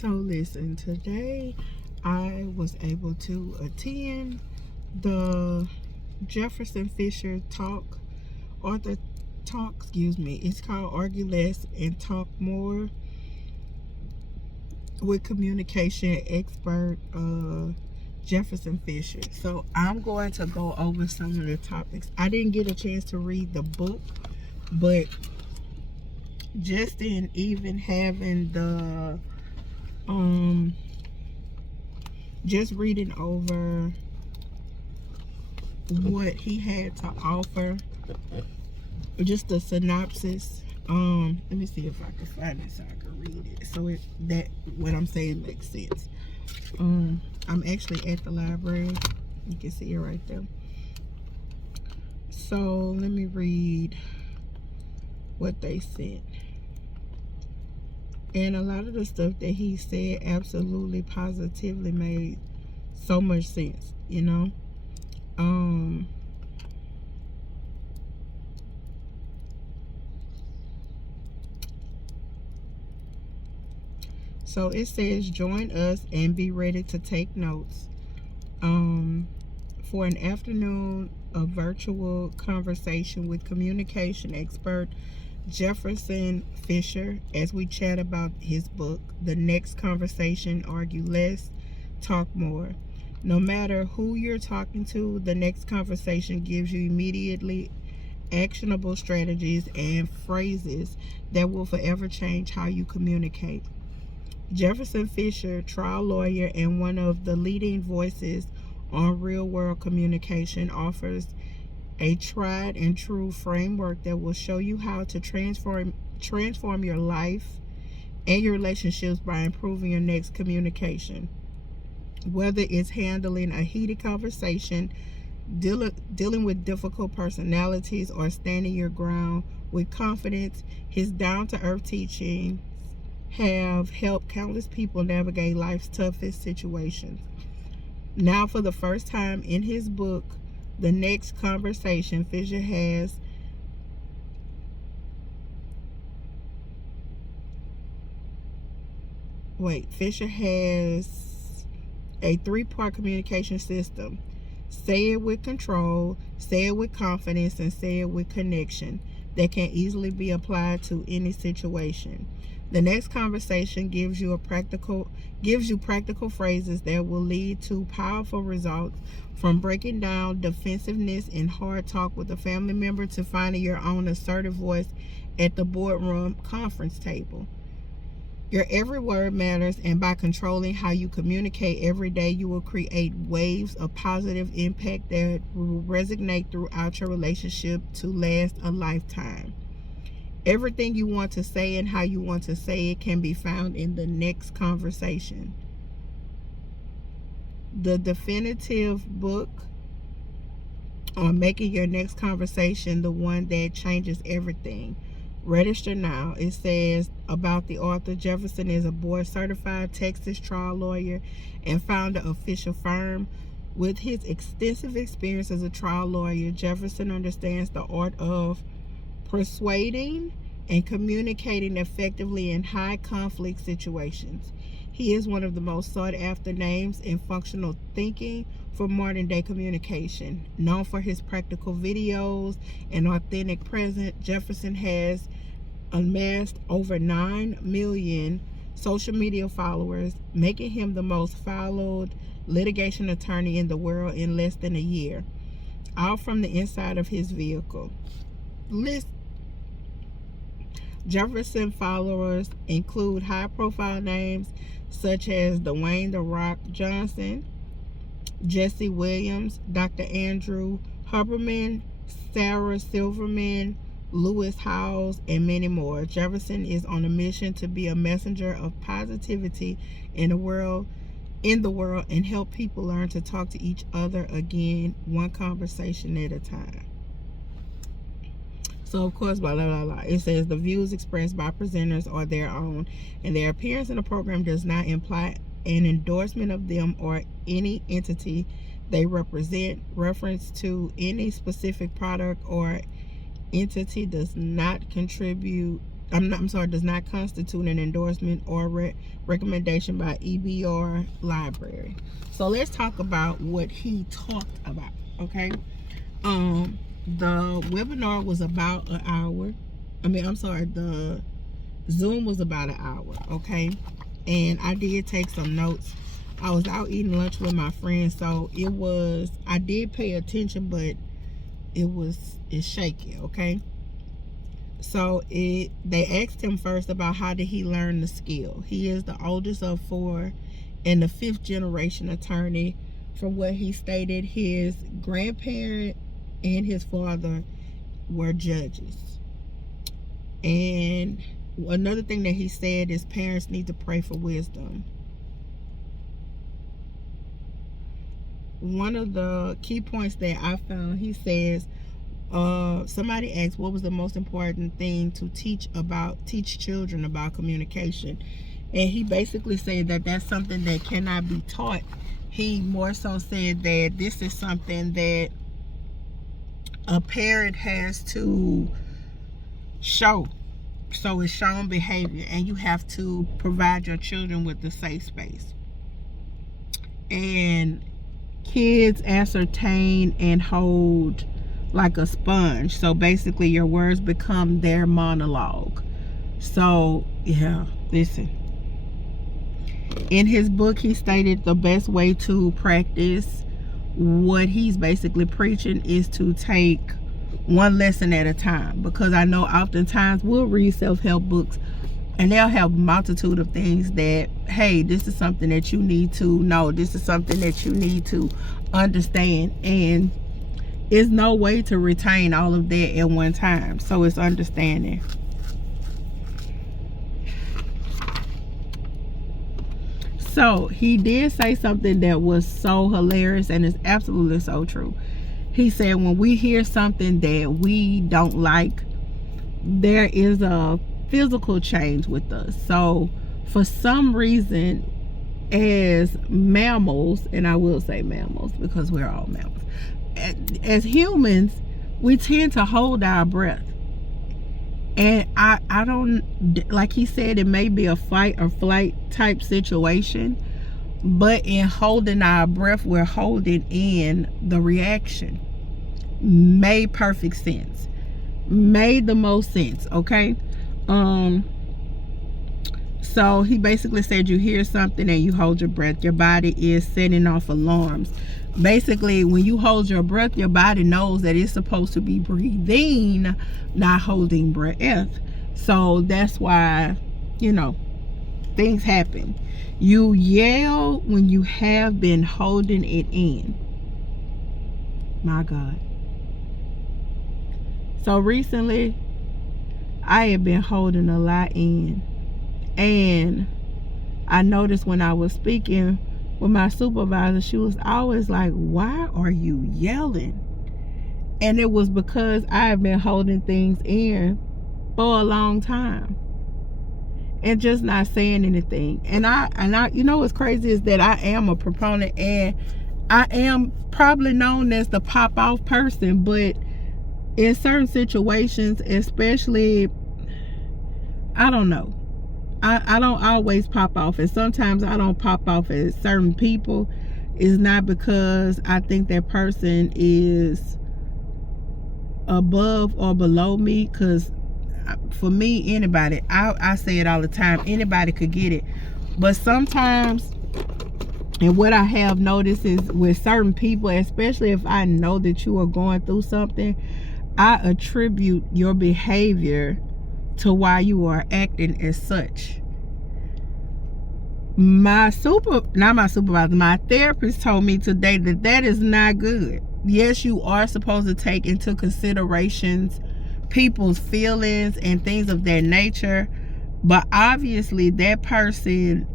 So listen, today I was able to attend the Jefferson Fisher author talk, It's called Argue Less and Talk More with communication expert Jefferson Fisher. So I'm going to go over some of the topics. I didn't get a chance to read the book, but just in even having the just reading over what he had to offer, just the synopsis. Let me see if I can find it so I can read it, so that what I'm saying makes sense. I'm actually at the library. You can see it right there. So let me read what they sent. And a lot of the stuff that he said absolutely positively made so much sense, you know. So it says, join us and be ready to take notes for an afternoon of virtual conversation with communication expert Jefferson Fisher as we chat about his book, The Next Conversation, Argue Less, Talk More. No matter who you're talking to, the next conversation gives you immediately actionable strategies and phrases that will forever change how you communicate. Jefferson Fisher, trial lawyer and one of the leading voices on real-world communication, offers a tried and true framework that will show you how to transform your life and your relationships by improving your next communication. Whether it's handling a heated conversation, dealing with difficult personalities, or standing your ground with confidence, his down-to-earth teachings have helped countless people navigate life's toughest situations. Now, for the first time in his book, The Next Conversation, Fisher has a three-part communication system. Say it with control, say it with confidence, and say it with connection that can easily be applied to any situation. The next conversation gives you practical phrases that will lead to powerful results, from breaking down defensiveness in hard talk with a family member to finding your own assertive voice at the boardroom conference table. Your every word matters, and by controlling how you communicate every day, you will create waves of positive impact that will resonate throughout your relationship to last a lifetime. Everything you want to say and how you want to say it can be found in The Next Conversation, the definitive book on making your next conversation the one that changes everything. Register now. It says about the author: Jefferson is a board-certified Texas trial lawyer and founder of Fisher Firm. With his extensive experience as a trial lawyer, Jefferson understands the art of persuading and communicating effectively in high conflict situations. He is one of the most sought after names in functional thinking for modern day communication. Known for his practical videos and authentic presence, Jefferson has amassed over 9 million social media followers, making him the most followed litigation attorney in the world in less than a year, all from the inside of his vehicle. Jefferson followers include high-profile names such as Dwayne "The Rock" Johnson, Jesse Williams, Dr. Andrew Huberman, Sarah Silverman, Lewis Howes, and many more. Jefferson is on a mission to be a messenger of positivity in the world, and help people learn to talk to each other again, one conversation at a time. So, of course, blah, blah, blah, blah. It says the views expressed by presenters are their own, and their appearance in the program does not imply an endorsement of them or any entity they represent. Reference to any specific product or entity does not constitute does not constitute an endorsement or recommendation by EBR Library. So let's talk about what he talked about, okay? The webinar was about an hour. The Zoom was about an hour, okay? And I did take some notes. I was out eating lunch with my friends, so I did pay attention, but it's shaky, okay? So they asked him first about how did he learn the skill. He is the oldest of 4 and the 5th generation attorney. From what he stated, his grandparent and his father were judges. And another thing that he said is parents need to pray for wisdom. One of the key points that I found, he says, somebody asked what was the most important thing to teach children about communication, and he basically said that that's something that cannot be taught. He more so said that this is something that a parent has to show. So it's shown behavior, and you have to provide your children with the safe space. And kids ascertain and hold like a sponge. So basically your words become their monologue. So yeah, listen. In his book, he stated the best way to practice what he's basically preaching is to take one lesson at a time, because I know oftentimes we'll read self-help books and they'll have a multitude of things that, hey, this is something that you need to know, this is something that you need to understand, and there's no way to retain all of that at one time. So it's understanding. So he did say something that was so hilarious, and it's absolutely so true. He said when we hear something that we don't like, there is a physical change with us. So for some reason, as mammals, and I will say mammals because we're all mammals, as humans, we tend to hold our breath. And I don't, like he said, it may be a fight or flight type situation, but in holding our breath, we're holding in the reaction. Made perfect sense. Made the most sense, okay? So he basically said you hear something and you hold your breath. Your body is setting off alarms. Basically, when you hold your breath, your body knows that it's supposed to be breathing, not holding breath. So that's why, things happen. You yell when you have been holding it in. My God. So recently, I have been holding a lot in. And I noticed when I was speaking with my supervisor, she was always like, why are you yelling? And it was because I have been holding things in for a long time and just not saying anything. And I what's crazy is that I am a proponent, and I am probably known as the pop off person, but in certain situations, especially, I don't know, I don't always pop off, and sometimes I don't pop off at certain people. It's not because I think that person is above or below me, because for me, anybody, I say it all the time, anybody could get it. But sometimes, and what I have noticed is with certain people, especially if I know that you are going through something, I attribute your behavior to why you are acting as such. My therapist told me today that is not good. Yes, you are supposed to take into considerations people's feelings and things of that nature, but obviously that person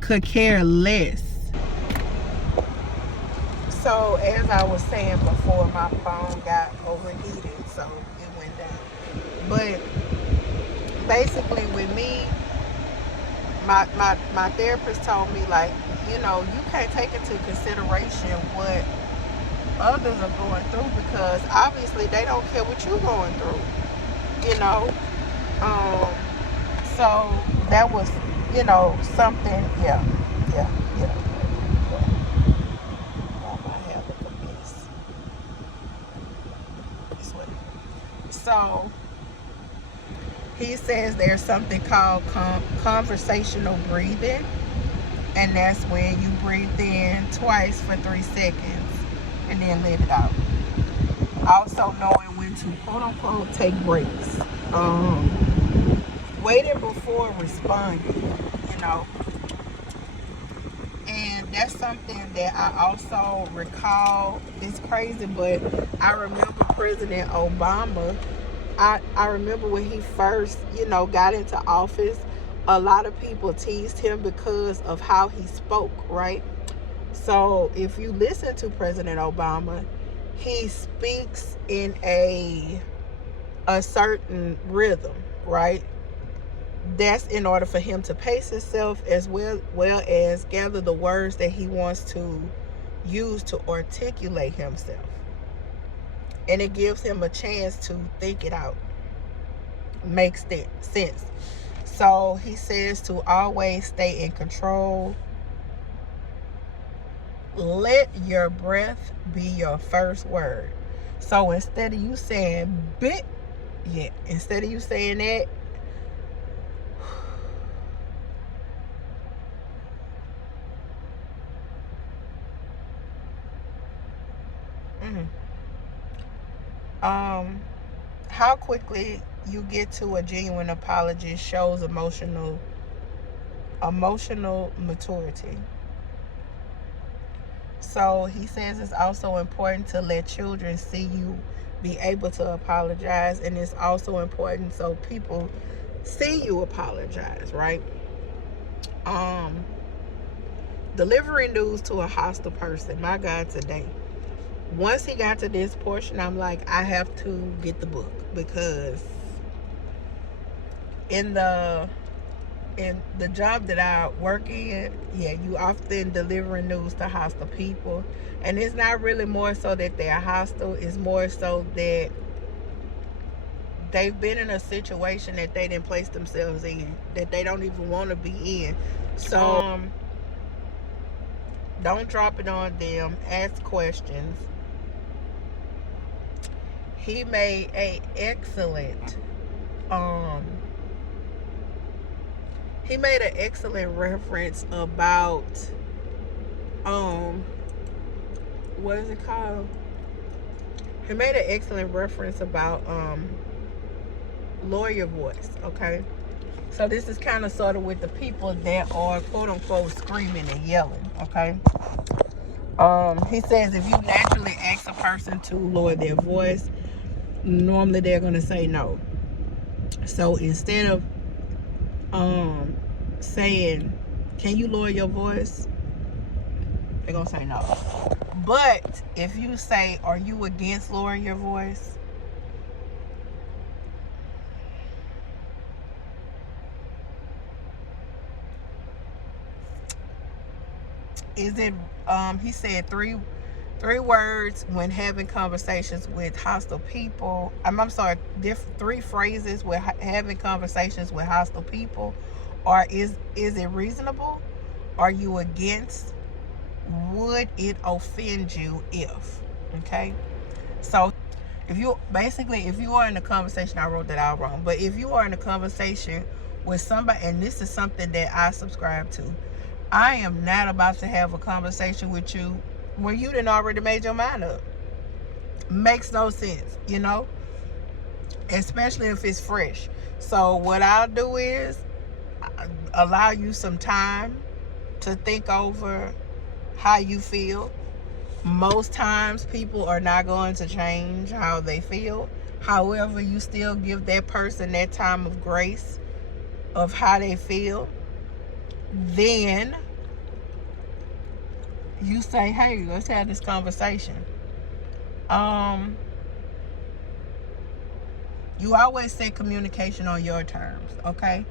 could care less. So as I was saying before, my phone got overheated, so it went down. But basically with me, my therapist told me, like, you can't take into consideration what others are going through, because obviously they don't care what you're going through. Um, so that was, you know, something. Yeah, yeah, yeah. I have this way. So he says there's something called conversational breathing, and that's when you breathe in twice for 3 seconds and then let it out. Also knowing when to quote unquote take breaks. Waiting before responding, you know. And that's something that I also recall. It's crazy, but I remember President Obama. I remember when he first, you know, got into office, a lot of people teased him because of how he spoke, right? So if you listen to President Obama, he speaks in a certain rhythm, right? That's in order for him to pace himself as well as gather the words that he wants to use to articulate himself. And it gives him a chance to think it out. Makes sense. So he says to always stay in control. Let your breath be your first word. So instead of you saying bit, yeah, instead of you saying that, how quickly you get to a genuine apology shows emotional maturity. So he says it's also important to let children see you be able to apologize, and it's also important so people see you apologize, right? Delivering news to a hostile person. My God, today. Once he got to this portion, I'm like, I have to get the book, because in the job that I work in, yeah, you often delivering news to hostile people. And it's not really more so that they're hostile, it's more so that they've been in a situation that they didn't place themselves in, that they don't even want to be in. So don't drop it on them. Ask questions. He made a excellent reference about what is it called? He made an excellent reference about lower your voice, okay? So this is kind of sort of with the people that are quote unquote screaming and yelling, okay? He says if you naturally ask a person to lower their voice, normally they're gonna say no. So instead of saying, can you lower your voice? They're gonna say no. But if you say, are you against lowering your voice? Is it he said three words when having conversations with hostile people. I'm sorry, 3 phrases with having conversations with hostile people. Or is it reasonable? Are you against? Would it offend you if? Okay. So if you are in a conversation, I wrote that out wrong, but if you are in a conversation with somebody, and this is something that I subscribe to, I am not about to have a conversation with you when you done already made your mind up. Makes no sense, you know, especially if it's fresh. So what I'll do is allow you some time to think over how you feel. Most times people are not going to change how they feel. However, you still give that person that time of grace of how they feel. Then you say, hey, let's have this conversation. You always say communication on your terms, okay?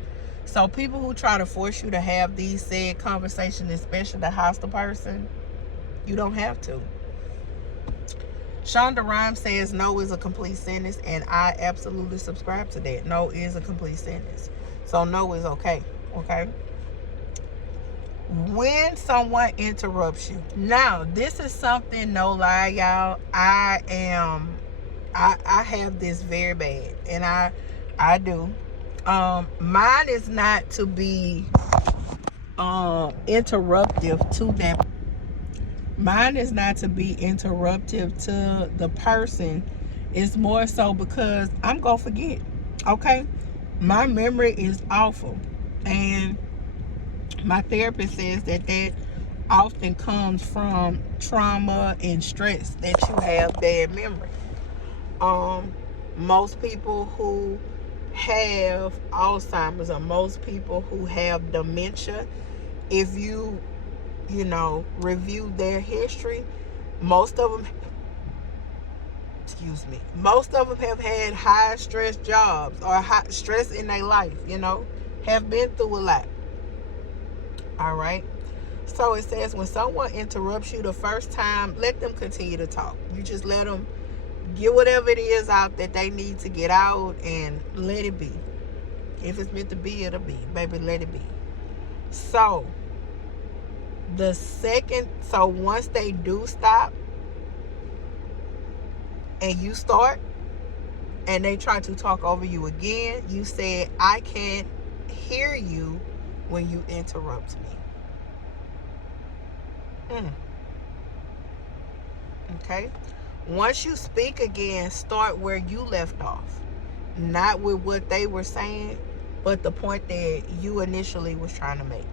So people who try to force you to have these said conversations, especially the hostile person, you don't have to. Shonda Rhimes says no is a complete sentence, and I absolutely subscribe to that. No is a complete sentence. So no is okay. Okay? When someone interrupts you. Now, this is something, no lie, y'all. I have this very bad. And I do. Mine is not to be interruptive to them. Mine is not to be interruptive to the person. It's more so because I'm gonna forget. Okay? My memory is awful. And my therapist says that often comes from trauma and stress, that you have bad memory. Most people who have Alzheimer's, or most people who have dementia, if you review their history, most of them have had high stress jobs, or high stress in their life, have been through a lot. All right. So it says, when someone interrupts you the first time, let them continue to talk. You just let them get whatever it is out that they need to get out, and let it be. If it's meant to be, it'll be. Baby, let it be. So once they do stop, and you start, and they try to talk over you again, you said, I can't hear you when you interrupt me. Okay? Once you speak again, start where you left off. Not with what they were saying, but the point that you initially was trying to make.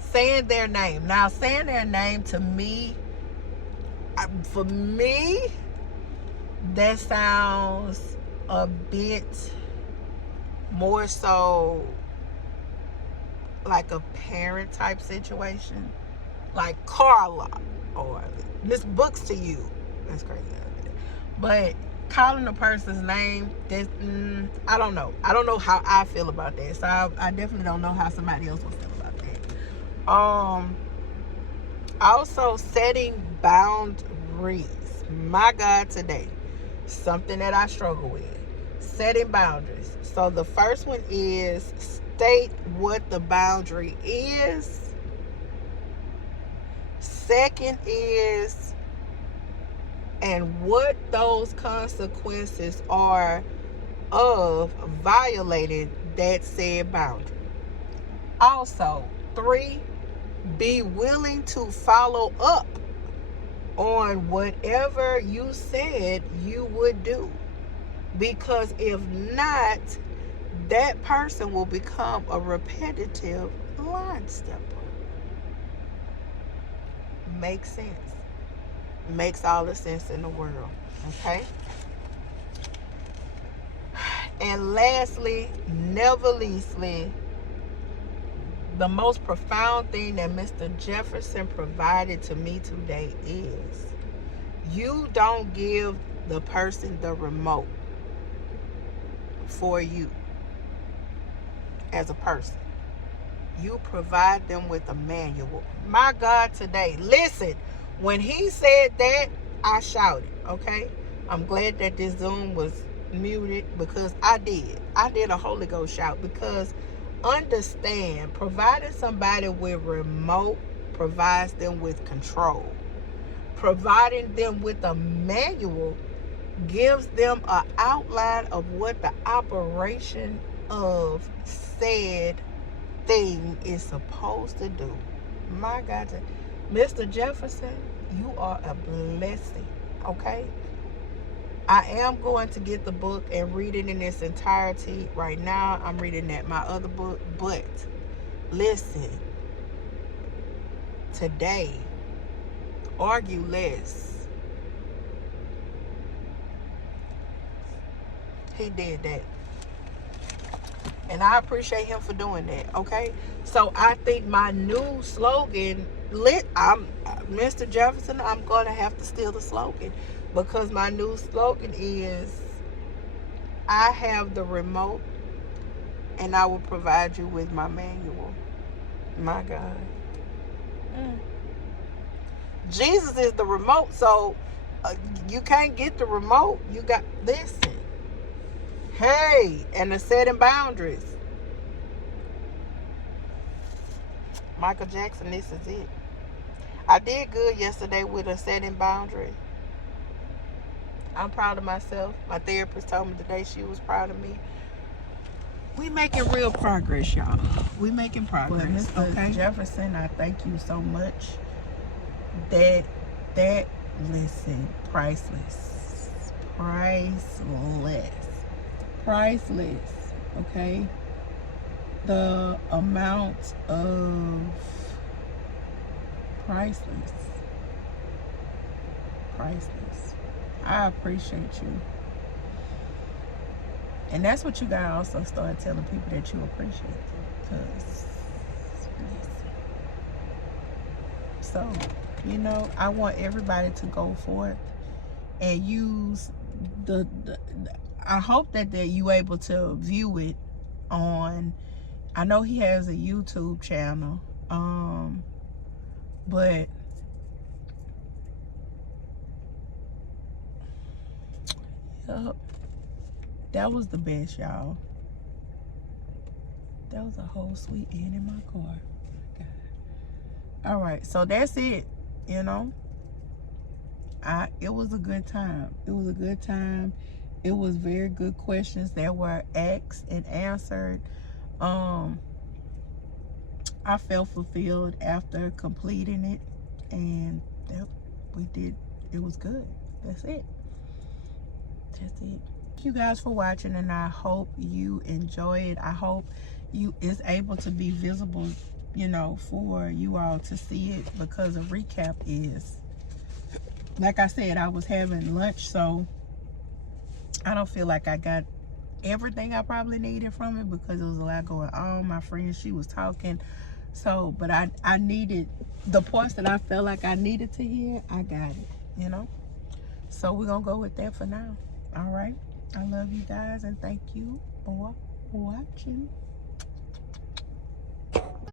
Saying their name. Now, saying their name, to me, for me, that sounds a bit more so like a parent type situation, like Carla, or Miss Books to you. That's crazy. But calling a person's name, I don't know. I don't know how I feel about that. So I definitely don't know how somebody else will feel about that. Also, setting boundaries. My God, today, something that I struggle with. Setting boundaries. So the first one is, state what the boundary is. Second is, and what those consequences are of violating that said boundary. Also, 3, be willing to follow up on whatever you said you would do. Because if not, that person will become a repetitive line stepper. Makes sense. Makes all the sense in the world. Okay? And lastly, never leastly, the most profound thing that Mr. Jefferson provided to me today is, you don't give the person the remote for you as a person. You provide them with a manual. My God, today, listen, when he said that, I shouted, okay? I'm glad that this Zoom was muted, because I did a Holy Ghost shout. Because understand, providing somebody with remote provides them with control. Providing them with a manual gives them an outline of what the operation of said thing is supposed to do. My God, Mr. Jefferson, you are a blessing. Okay? I am going to get the book and read it in its entirety. Right now, I'm reading my other book. But listen, today, argue less. He did that. And I appreciate him for doing that, okay? So I think my new slogan, Mr. Jefferson, I'm going to have to steal the slogan. Because my new slogan is, I have the remote, and I will provide you with my manual. My God. Jesus is the remote, so You can't get the remote. You got, listen. Hey, and the setting boundaries. Michael Jackson, this is it. I did good yesterday with a setting boundary. I'm proud of myself. My therapist told me today she was proud of me. We making real progress, y'all. We making progress. Well, Mr. Okay? Jefferson, I thank you so much. That listen, priceless. Priceless. Okay? The amount of priceless. I appreciate you. And that's what you gotta also start telling people, that you appreciate them. Because, so, you know, I want everybody to go forth and use the I hope that you able to view it on, I know he has a YouTube channel, but that was the best, y'all. That was a whole sweet end in my car. All right, so that's it. You know, it was a good time. It was a good time. It was very good questions that were asked and answered. I felt fulfilled after completing it, and we did. It was good. That's it. Thank you guys for watching, and I hope you enjoy it. I hope it's able to be visible, you know, for you all to see it, because a recap is, like I said, I was having lunch, so I don't feel like I got everything I probably needed from it, because there was a lot going on. My friend, she was talking, so, but I needed the parts that I felt like I needed to hear. I got it, you know. So we're gonna go with that for now. All right, I love you guys, and thank you for watching.